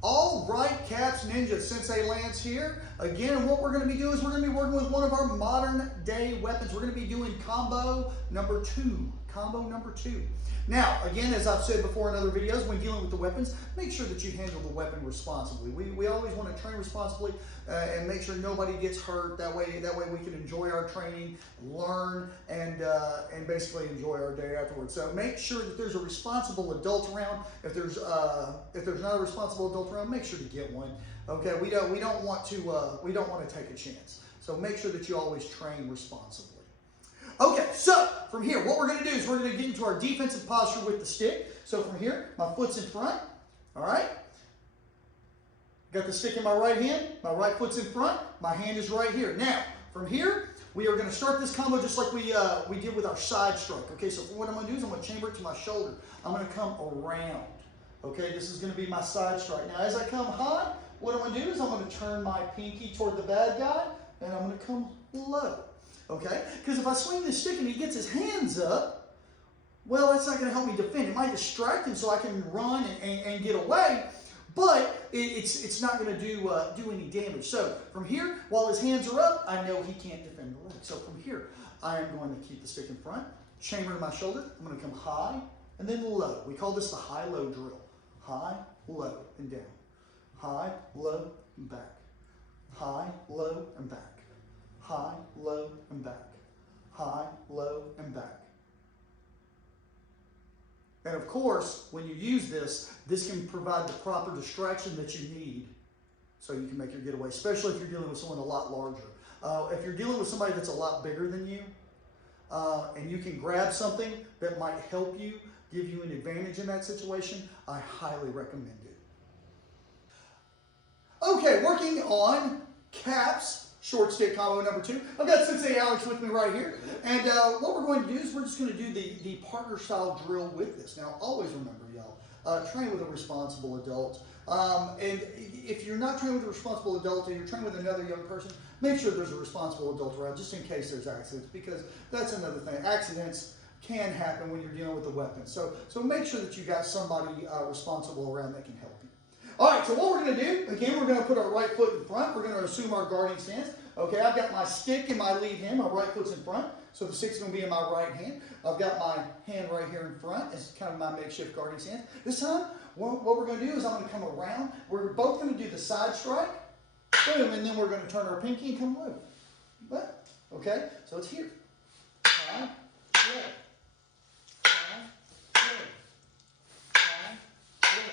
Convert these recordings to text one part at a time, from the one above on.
All right, Caps, Ninjas, Sensei Lance here. Again, what we're going to be doing is we're going to be working with one of our modern day weapons. We're going to be doing combo number two. Combo number two. Now, again, as I've said before in other videos, when dealing with the weapons, make sure that you handle the weapon responsibly. We always want to train responsibly and make sure nobody gets hurt. That way we can enjoy our training, learn, and basically enjoy our day afterwards. So make sure that there's a responsible adult around. If there's not a responsible adult around, make sure to get one. Okay, we don't want to take a chance. So make sure that you always train responsibly. Okay, so from here, what we're going to do is we're going to get into our defensive posture with the stick. So from here, my foot's in front, all right? Got the stick in my right hand, my right foot's in front, my hand is right here. Now, from here, we are going to start this combo just like we did with our side strike. Okay, so what I'm going to do is I'm going to chamber it to my shoulder. I'm going to come around. Okay, this is going to be my side strike. Now, as I come high, what I'm going to do is I'm going to turn my pinky toward the bad guy, and I'm going to come low. Okay, because if I swing this stick and he gets his hands up, well, that's not going to help me defend. It might distract him so I can run and get away, but it's not going to do any damage. So from here, while his hands are up, I know he can't defend the leg. So from here, I am going to keep the stick in front, chamber to my shoulder. I'm going to come high and then low. We call this the high-low drill. High, low, and down. High, low, and back. High, low, and back. High, low, and back. High, low, and back. And of course, when you use this, this can provide the proper distraction that you need so you can make your getaway, especially if you're dealing with someone a lot larger. If you're dealing with somebody that's a lot bigger than you, and you can grab something that might help you, give you an advantage in that situation, I highly recommend it. Okay, working on caps. Short stick combo number two. I've got Sensei Alex with me right here. And what we're going to do is we're just going to do the partner style drill with this. Now, always remember, y'all, train with a responsible adult. And if you're not training with a responsible adult and you're training with another young person, make sure there's a responsible adult around just in case there's accidents, because that's another thing. Accidents can happen when you're dealing with a weapon. So make sure that you got somebody responsible around that can help you. All right, so what we're going to do, again, we're going to put our right foot in front. We're going to assume our guarding stance. Okay, I've got my stick in my lead hand. My right foot's in front, so the stick's going to be in my right hand. I've got my hand right here in front. It's kind of my makeshift guarding stance. This time, what we're going to do is I'm going to come around. We're both going to do the side strike, boom, and then we're going to turn our pinky and come low. But, okay, so it's here. High, low. High, low. High, low.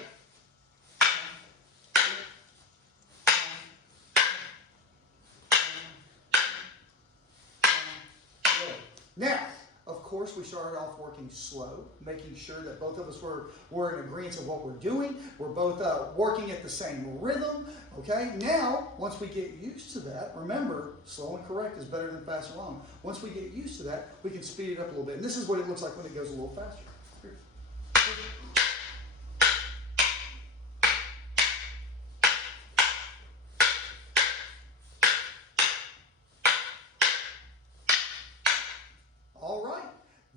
Now, of course, we started off working slow, making sure that both of us were in agreement of what we're doing. We're both working at the same rhythm, okay? Now, once we get used to that, remember, slow and correct is better than fast and wrong. Once we get used to that, we can speed it up a little bit. And this is what it looks like when it goes a little faster. Here.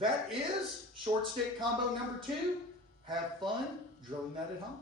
That is short stick combo number two. Have fun drilling that at home.